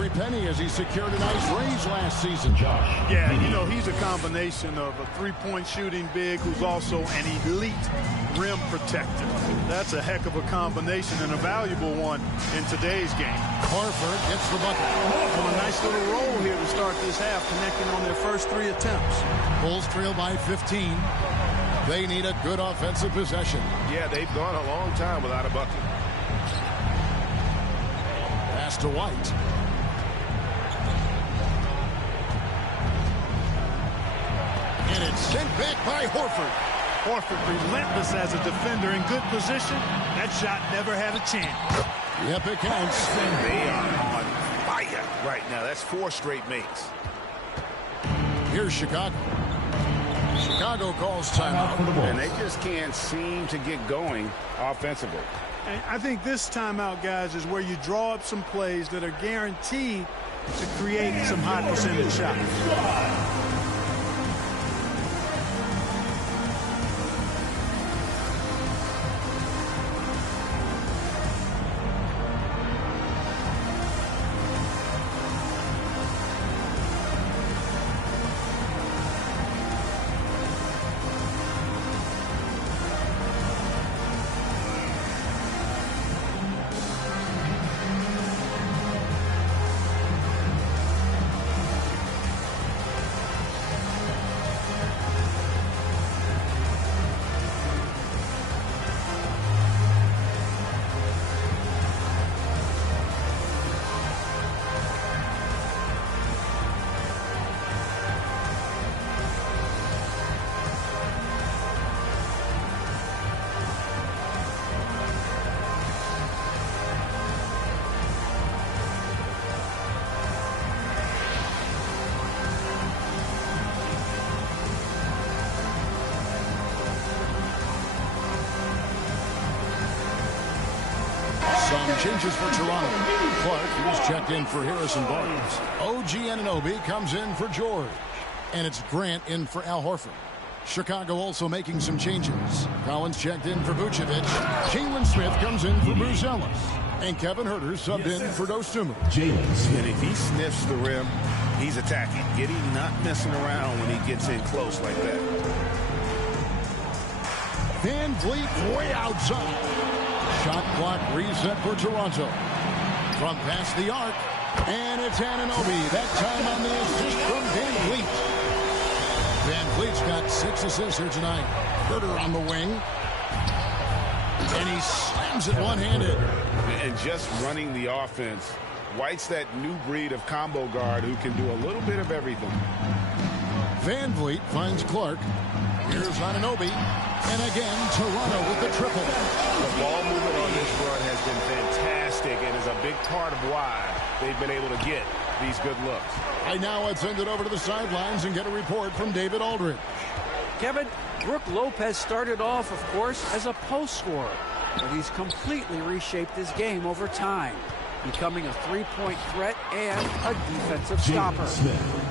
every penny as he secured a nice raise last season. Yeah, you know, he's a combination of a three-point shooting big who's also an elite rim protector. That's a heck of a combination and a valuable one in today's game. Horford gets the bucket. On a nice little roll here to start this half, connecting on their first 3 attempts. Bulls trail by 15. They need a good offensive possession. Yeah, they've gone a long time without a bucket. Pass to White. And it's sent back by Horford. Horford relentless as a defender in good position. That shot never had a chance. Yep, it counts. They are on fire right now. That's 4 straight makes. Here's Chicago. Chicago calls timeout. And they just can't seem to get going offensively. And I think this timeout, guys, is where you draw up some plays that are guaranteed to create some high percentage shots. Some changes for Toronto. Clark, who's checked in for Harrison Barnes. OG Anunoby comes in for George. And it's Grant in for Al Horford. Chicago also making some changes. Collins checked in for Vucevic. Jalen Smith comes in for Bruce Ellis. And Kevin Huerter subbed in for Dostumu. And if he sniffs the rim, he's attacking. Giddey not messing around when he gets in close like that. Van Vliet way outside. Shot clock reset for Toronto. From past the arc. And it's Anunoby. That time on the assist from Van Vliet. Van Vliet's got 6 assists here tonight. Huerter on the wing. And he slams it one-handed. And just running the offense. White's that new breed of combo guard who can do a little bit of everything. Van Vliet finds Clark. Here's Anunoby. And again, Toronto with the triple. The ball movement on this run has been fantastic and is a big part of why they've been able to get these good looks. Right now, let's send it over to the sidelines and get a report from David Aldridge. Kevin, Brook Lopez started off, of course, as a post scorer, but he's completely reshaped his game over time, becoming a three-point threat and a defensive stopper.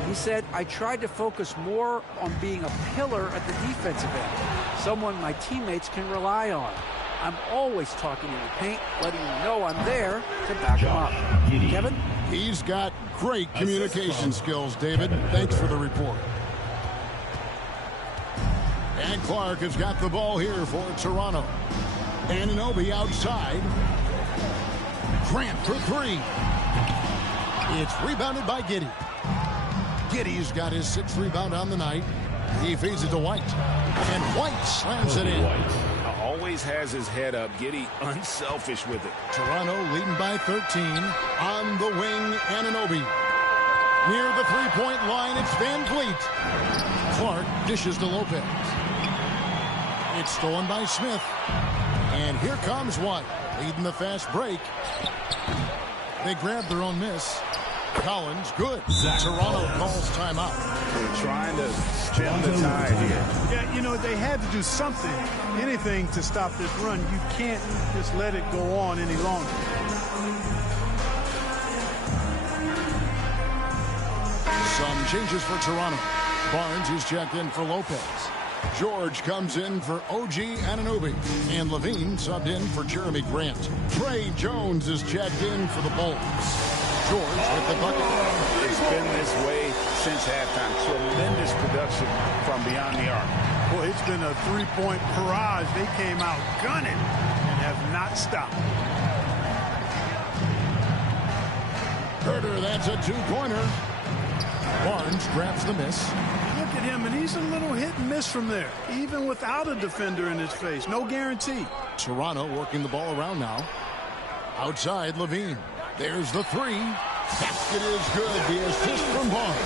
He said, I tried to focus more on being a pillar at the defensive end, someone my teammates can rely on. I'm always talking in the paint, letting them know I'm there to back them up. Kevin? He's got great communication skills, David. Thanks for the report. And Clark has got the ball here for Toronto. Anunoby outside. Grant for 3. It's rebounded by Giddey. Giddey's got his 6th rebound on the night. He feeds it to White. And White slams it in. Always has his head up. Giddey unselfish with it. Toronto leading by 13. On the wing, Anunoby. Near the three-point line, it's Van Vliet. Clark dishes to Lopez. It's stolen by Smith. And here comes White, leading the fast break. They grab their own miss. Collins, good. Toronto calls timeout. They're trying to stem the tide here. Yeah, you know, they had to do something, anything to stop this run. You can't just let it go on any longer. Some changes for Toronto. Barnes is checked in for Lopez. George comes in for OG Anunoby. And Levine subbed in for Jeremy Grant. Trey Jones is checked in for the Bulls. George with the bucket. It's been this way since halftime. Tremendous production from beyond the arc. Well, it's been a three-point barrage. They came out gunning and have not stopped. Herter, that's a two-pointer. Barnes grabs the miss. Look at him, and he's a little hit and miss from there, even without a defender in his face. No guarantee. Toronto working the ball around now. Outside, Levine. There's the three. Basket is good. The assist from Barnes.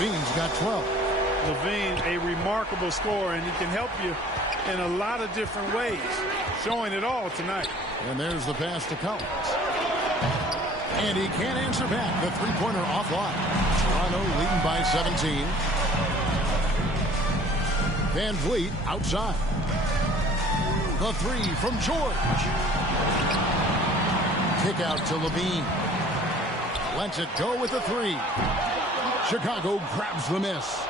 Levine's got 12. Levine, a remarkable scorer, and he can help you in a lot of different ways. Showing it all tonight. And there's the pass to Collins. And he can't answer back. The three-pointer offline. Toronto leading by 17. Van Vliet outside. The three from George. Kick out to Levine. Lets it go with the three. Chicago grabs the miss.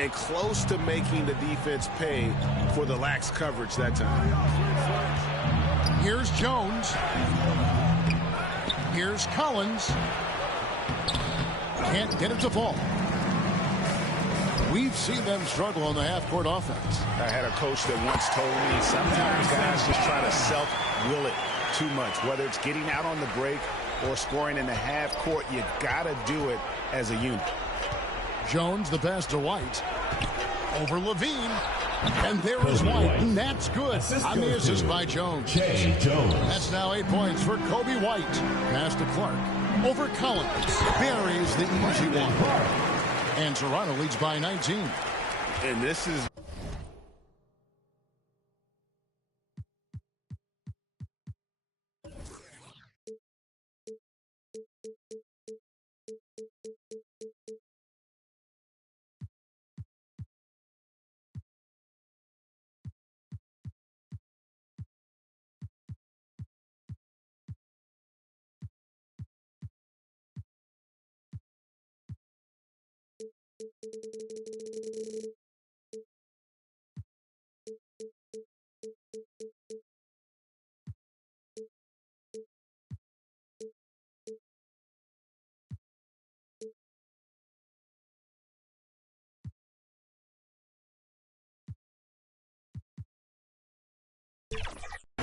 And close to making the defense pay for the lax coverage that time. Here's Jones. Here's Collins. Can't get it to fall. We've seen them struggle on the half-court offense. I had a coach that once told me sometimes guys just try to self-will it too much. Whether it's getting out on the break or scoring in the half-court, you got to do it as a unit. Jones, the pass to White. Over Levine. And there is White. And that's good. On the assist by Jones. That's now 8 points for Kobe White. Pass to Clark. Over Collins. Buries the easy one. And Toronto leads by 19. And this is...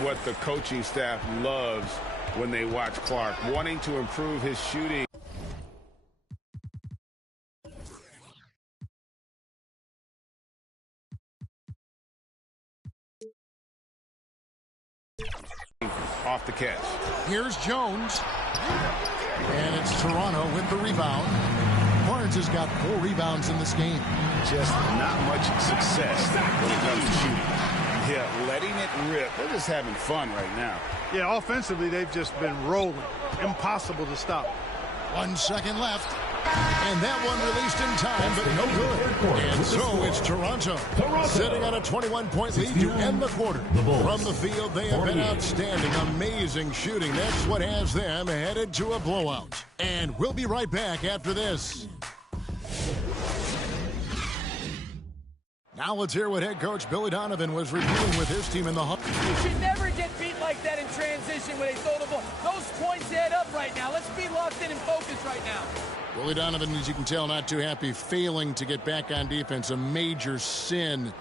what the coaching staff loves when they watch Clark, wanting to improve his shooting. Off the catch. Here's Jones. And it's Toronto with the rebound. Barnes has got 4 rebounds in this game. Just not much success when it comes to shooting. Yeah, letting it rip. They're just having fun right now. Yeah, offensively, they've just been rolling. Impossible to stop. 1 second left. And that one released in time, but no good. And so it's Toronto sitting on a 21-point lead to end the quarter. From the field, they have been outstanding. Amazing shooting. That's what has them headed to a blowout. And we'll be right back after this. Now let's hear what head coach Billy Donovan was reviewing with his team in the hunt. You should never get beat like that in transition when they throw the ball. Those points add up right now. Let's be locked in and focused right now. Billy Donovan, as you can tell, not too happy, failing to get back on defense. A major sin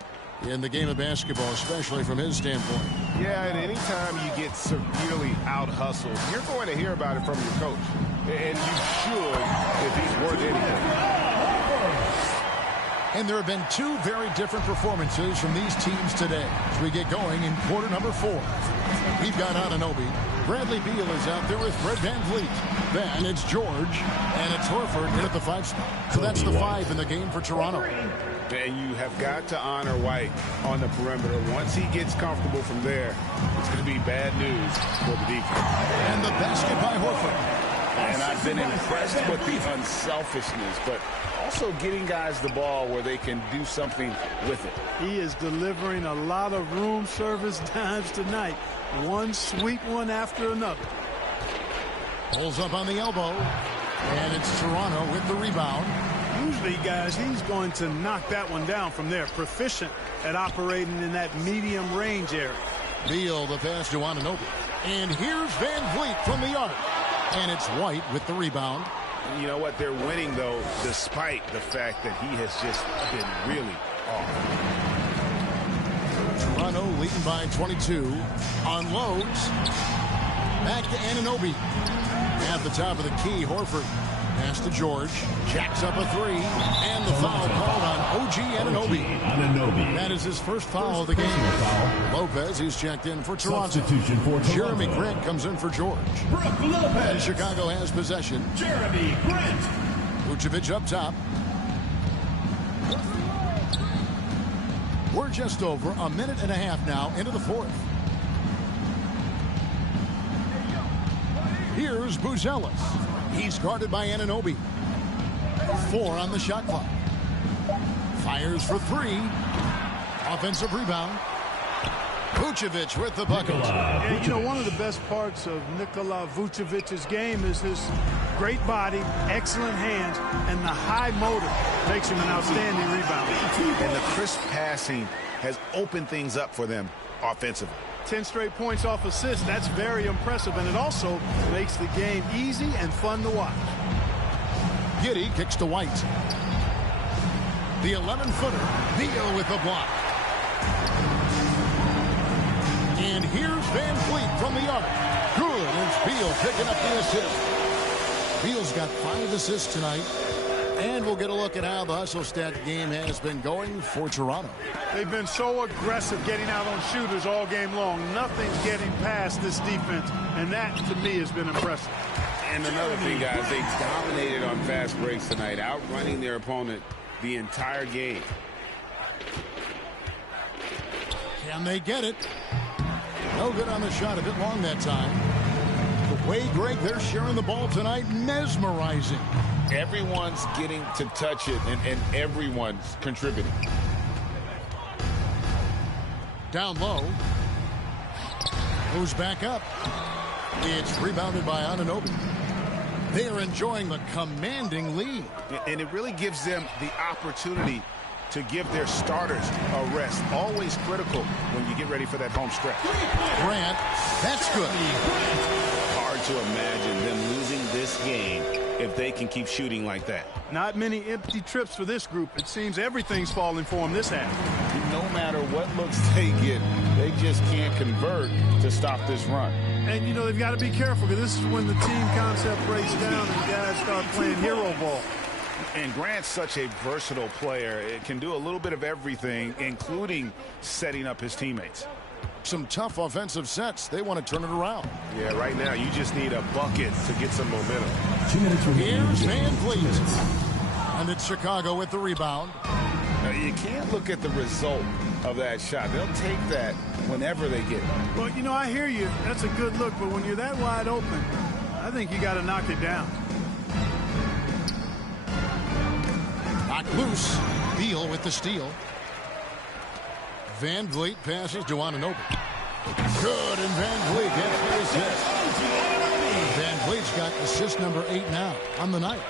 in the game of basketball, especially from his standpoint. Yeah, and anytime you get severely out-hustled, you're going to hear about it from your coach. And you should if he's worth anything. And there have been 2 very different performances from these teams today as we get going in quarter number 4. We've got Anunoby. Bradley Beal is out there with Fred VanVleet. Then it's George, and it's Horford in at the 5 spot. So that's the 5 in the game for Toronto. And you have got to honor White on the perimeter. Once he gets comfortable from there, it's going to be bad news for the defense. And the basket by Horford. And I've been impressed with the unselfishness, but also getting guys the ball where they can do something with it. He is delivering a lot of room service dimes tonight. One sweet one after another. Pulls up on the elbow. And it's Toronto with the rebound. Usually, guys, he's going to knock that one down from there. Proficient at operating in that medium range area. Beal, the pass to Anunoby. And here's VanVleet from the arc. And it's White with the rebound. You know what? They're winning, though, despite the fact that he has just been really off. Toronto leading by 22. Unloads. Back to Anunoby. At the top of the key, Horford. Pass to George. Jacks up a three. And the foul called on OG Anunoby. That is his first foul of the game. Lopez, who's checked in for Toronto. Jeremy Grant comes in for George. And Chicago has possession. Jeremy Grant. Vucevic up top. We're just over a minute and a half now into the fourth. Here's Buzelis. He's guarded by Anunoby. 4 on the shot clock. Fires for 3. Offensive rebound. Vucevic with the bucket. And, you know, one of the best parts of Nikola Vucevic's game is his great body, excellent hands, and the high motor makes him an outstanding rebounder. And the crisp passing has opened things up for them offensively. 10 straight points off assists. That's very impressive, and it also makes the game easy and fun to watch. Giddey kicks to White. The 11-footer. Beal with the block. And here's Van Fleet from the arc. Good. It's Beal picking up the assist. Beal's got 5 assists tonight. And we'll get a look at how the hustle stat game has been going for Toronto. They've been so aggressive getting out on shooters all game long. Nothing's getting past this defense, and that, to me, has been impressive. And another thing, guys, they dominated on fast breaks tonight, outrunning their opponent the entire game. Can they get it? No good on the shot, a bit long that time. The way, Greg, they're sharing the ball tonight, mesmerizing. Everyone's getting to touch it, and everyone's contributing. Down low. Goes back up. It's rebounded by Anunoby. They are enjoying the commanding lead. And it really gives them the opportunity to give their starters a rest. Always critical when you get ready for that home stretch. Grant, that's good. Hard to imagine them losing this game if they can keep shooting like that. Not many empty trips for this group. It seems everything's falling for them this half. No matter what looks they get, they just can't convert to stop this run. And, you know, they've got to be careful because this is when the team concept breaks down and guys start playing hero ball. And Grant's such a versatile player. It can do a little bit of everything, including setting up his teammates. Some tough offensive sets. They want to turn it around. Yeah, right now you just need a bucket to get some momentum. 2 minutes remaining. Here's Van Fleet. And it's Chicago with the rebound. Now, you can't look at the result of that shot. They'll take that whenever they get it. Well, you know, I hear you. That's a good look. But when you're that wide open, I think you got to knock it down. Knocked loose. Beal with the steal. Van Vliet passes to Anunoby. Good, and Van Vliet gets the assist. Van Vliet's got assist number 8 now on the night.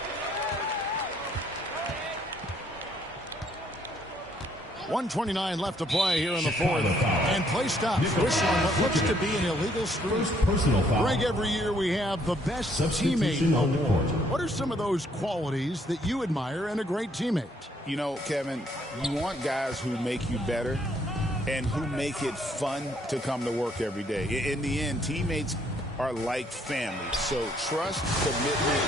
1:29 left to play here in the fourth. And play stops. Whistle on what looks to be an illegal streak. Personal foul. Greg, every year we have the best teammate on the court. What are some of those qualities that you admire in a great teammate? You know, Kevin, you want guys who make you better and who make it fun to come to work every day. In the end, teammates are like family. So trust, commitment,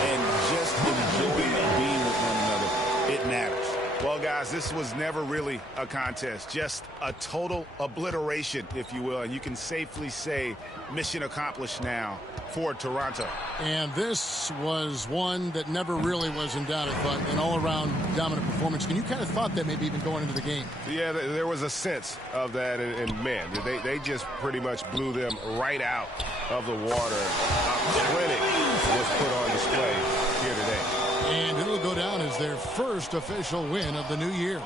and just enjoying being with one another. It matters. Well, guys, this was never really a contest, just a total obliteration, if you will. And you can safely say mission accomplished now for Toronto. And this was one that never really was in doubt, but an all-around dominant performance. And you kind of thought that maybe even going into the game. Yeah, there was a sense of that. And man, they just pretty much blew them right out of the water. A clinic was put on display here today. And it'll go down as their first official win of the new year.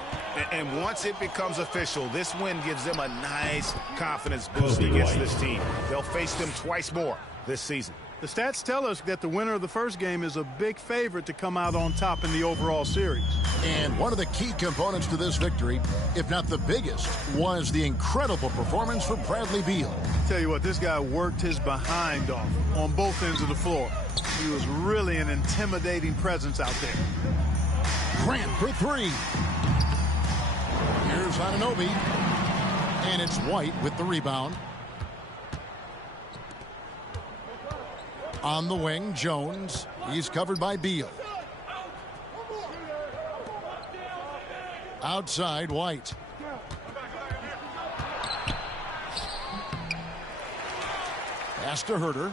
And once it becomes official, this win gives them a nice confidence boost against this team. They'll face them twice more this season. The stats tell us that the winner of the first game is a big favorite to come out on top in the overall series. And one of the key components to this victory, if not the biggest, was the incredible performance from Bradley Beal. Tell you what, this guy worked his behind off. on both ends of the floor. He was really an intimidating presence out there. Grant for three. Here's Anunoby. And it's White with the rebound. On the wing, Jones. He's covered by Beal. Outside, White. Pass to Herter.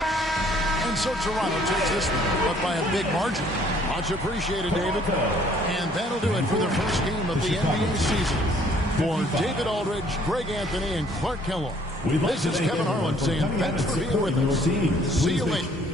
And so Toronto takes this one, but by a big margin. Much appreciated, David. And that'll do it for the first game of the NBA season. For David Aldridge, Greg Anthony, and Clark Kellogg, this is Kevin Harlan saying thanks for being with us. See you later.